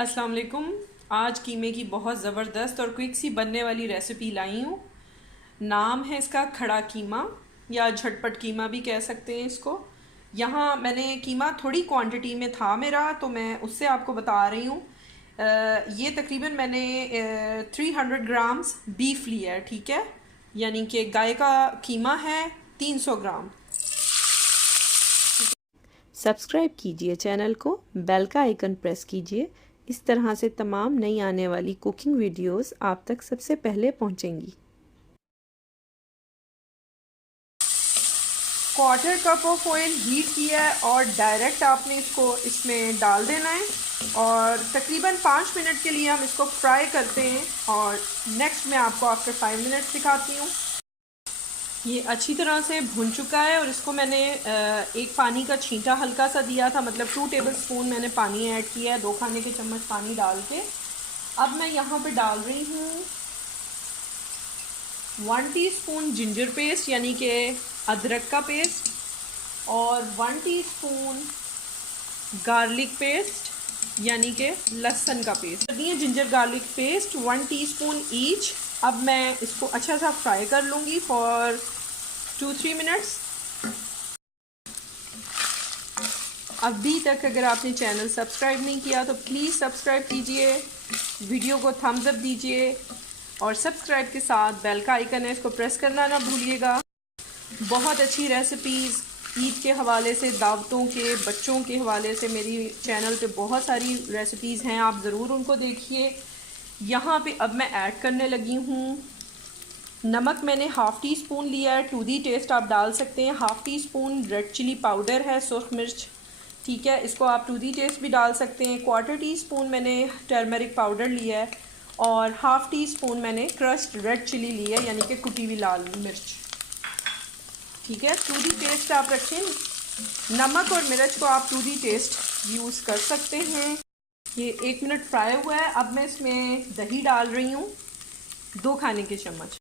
अस्सलाम वालेकुम। आज कीमे की बहुत ज़बरदस्त और क्विक सी बनने वाली रेसिपी लाई हूँ। नाम है इसका खड़ा कीमा या झटपट कीमा भी कह सकते हैं इसको। यहाँ मैंने कीमा थोड़ी क्वांटिटी में था मेरा, तो मैं उससे आपको बता रही हूँ। ये तकरीबन मैंने 300 ग्राम्स बीफ लिया है, ठीक है, यानी कि गाय का कीमा है 300 ग्राम। सब्सक्राइब कीजिए चैनल को, बेल का आइकन प्रेस कीजिए। इस तरह से तमाम नई आने वाली कुकिंग वीडियोस आप तक सबसे पहले पहुंचेंगी। Quarter cup of oil heat किया है और डायरेक्ट आपने इसको इसमें डाल देना है और तकरीबन 5 मिनट के लिए हम इसको फ्राई करते हैं और नेक्स्ट मैं आपको आफ्टर 5 मिनट्स दिखाती हूँ। ये अच्छी तरह से भुन चुका है और इसको मैंने एक पानी का छींटा हल्का सा दिया था, मतलब 2 टेबलस्पून मैंने पानी ऐड किया है, 2 खाने के चम्मच पानी डाल के। अब मैं यहाँ पे डाल रही हूँ 1 टीस्पून जिंजर पेस्ट यानी कि अदरक का पेस्ट और 1 टीस्पून गार्लिक पेस्ट यानी कि लहसुन का पेस्ट। ये ginger garlic paste 1 teaspoon each. अब मैं इसको अच्छा सा फ्राई कर लूँगी फॉर 2-3 मिनट्स। अभी तक अगर आपने चैनल सब्सक्राइब नहीं किया तो प्लीज़ सब्सक्राइब कीजिए, वीडियो को थम्स अप दीजिए और सब्सक्राइब के साथ बेल का आइकन है, इसको प्रेस करना ना भूलिएगा। बहुत अच्छी रेसिपीज़ ईद के हवाले से, दावतों के, बच्चों के हवाले से मेरी चैनल पे बहुत सारी रेसिपीज़ हैं, आप ज़रूर उनको देखिए। यहाँ पे अब मैं ऐड करने लगी हूँ नमक। मैंने हाफ़ टी स्पून लिया है, टू दी टेस्ट आप डाल सकते हैं। Half teaspoon red chilli powder है, सुर्ख मिर्च, ठीक है, इसको आप टू दी टेस्ट भी डाल सकते हैं। 1/4 टी स्पून मैंने टर्मरिक पाउडर लिया है और हाफ़ टी स्पून मैंने क्रश्ड रेड चिली ली है यानी कि कुटी हुई लाल मिर्च, ठीक है। टू दी टेस्ट आप रखें, नमक और मिर्च को आप टू दी टेस्ट यूज़ कर सकते हैं। ये 1 मिनट फ्राई हुआ है। अब मैं इसमें दही डाल रही हूँ 2 खाने के चम्मच,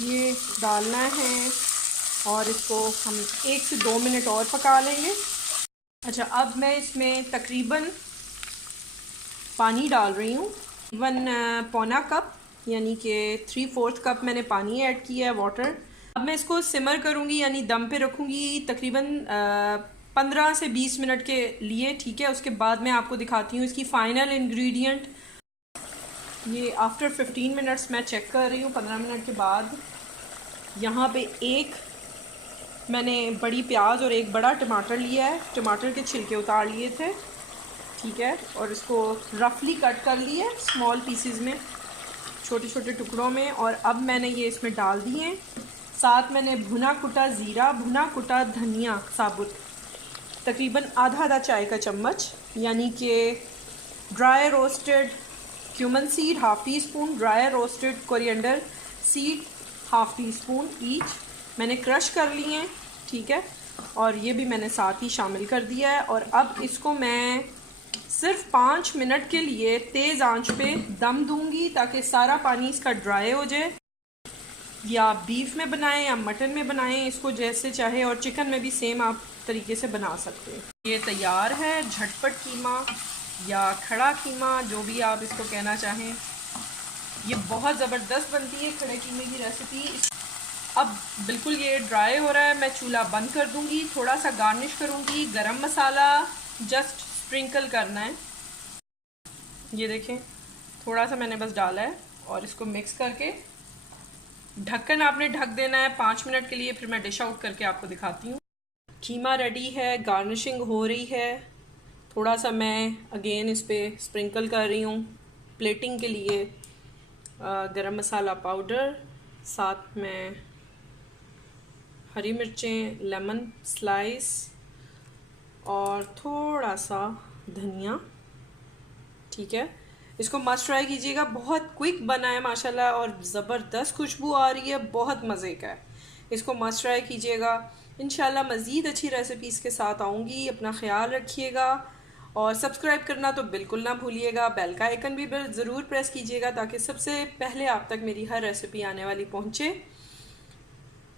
ये डालना है और इसको हम 1 से 2 मिनट और पका लेंगे। अच्छा, अब मैं इसमें तकरीबन पानी डाल रही हूँ, 1 कप यानी कि 3/4 कप मैंने पानी ऐड किया है, वाटर। अब मैं इसको सिमर करूँगी यानी दम पे रखूँगी तकरीबन 15 से 20 मिनट के लिए, ठीक है। उसके बाद मैं आपको दिखाती हूँ इसकी फ़ाइनल इंग्रेडिएंट। ये आफ्टर 15 मिनट्स मैं चेक कर रही हूँ, 15 मिनट के बाद। यहाँ पे एक मैंने बड़ी प्याज और एक बड़ा टमाटर लिया है, टमाटर के छिलके उतार लिए थे, ठीक है, और इसको रफली कट कर लिया स्मॉल पीसेस में, छोटे छोटे टुकड़ों में। और अब मैंने ये इसमें डाल दिए। साथ मैंने भुना कुटा ज़ीरा, भुना कुटा धनिया साबुत, तकरीबन आधा चाय का चम्मच, यानी कि dry roasted cumin seed half tea spoon, dry roasted coriander seed half tea spoon each मैंने क्रश कर लिए हैं, ठीक है, और ये भी मैंने साथ ही शामिल कर दिया है। और अब इसको मैं सिर्फ 5 मिनट के लिए तेज़ आंच पे दम दूंगी ताकि सारा पानी इसका ड्राई हो जाए। या बीफ में बनाएं या मटन में बनाएं, इसको जैसे चाहे, और चिकन में भी सेम आप तरीके से बना सकते हैं। ये तैयार है झटपट कीमा या खड़ा कीमा, जो भी आप इसको कहना चाहें। ये बहुत ज़बरदस्त बनती है खड़े कीमे की रेसिपी। अब बिल्कुल ये ड्राई हो रहा है, मैं चूल्हा बंद कर दूंगी, थोड़ा सा गार्निश करूंगी, गरम मसाला जस्ट स्प्रिंकल करना है। ये देखें, थोड़ा सा मैंने बस डाला है और इसको मिक्स करके ढक्कन आपने ढक देना है 5 मिनट के लिए। फिर मैं डिश आउट करके आपको दिखाती हूँ। कीमा रेडी है, गार्निशिंग हो रही है, थोड़ा सा मैं अगेन इस पर स्प्रिंकल कर रही हूँ प्लेटिंग के लिए। गरम मसाला पाउडर, साथ में हरी मिर्चें, लेमन स्लाइस और थोड़ा सा धनिया, ठीक है। इसको मस्ट ट्राई कीजिएगा, बहुत क्विक बना है माशाल्लाह और ज़बरदस्त खुशबू आ रही है, बहुत मज़े का है। इसको मस्ट ट्राई कीजिएगा। इंशाल्लाह मज़ीद अच्छी रेसिपीज़ के साथ आऊँगी। अपना ख्याल रखिएगा और सब्सक्राइब करना तो बिल्कुल ना भूलिएगा। बेल का आइकन भी ज़रूर प्रेस कीजिएगा ताकि सबसे पहले आप तक मेरी हर रेसिपी आने वाली पहुँचे।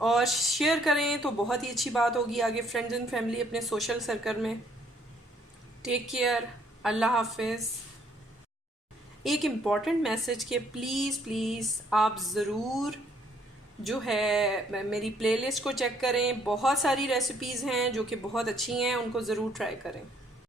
और शेयर करें तो बहुत ही अच्छी बात होगी आगे फ्रेंड्स एंड फैमिली, अपने सोशल सर्कल में। Take care. अल्लाह हाफिज़। एक इम्पॉर्टेंट मैसेज कि प्लीज़ आप ज़रूर जो है मेरी प्लेलिस्ट को चेक करें। बहुत सारी रेसिपीज़ हैं जो कि बहुत अच्छी हैं, उनको ज़रूर ट्राई करें।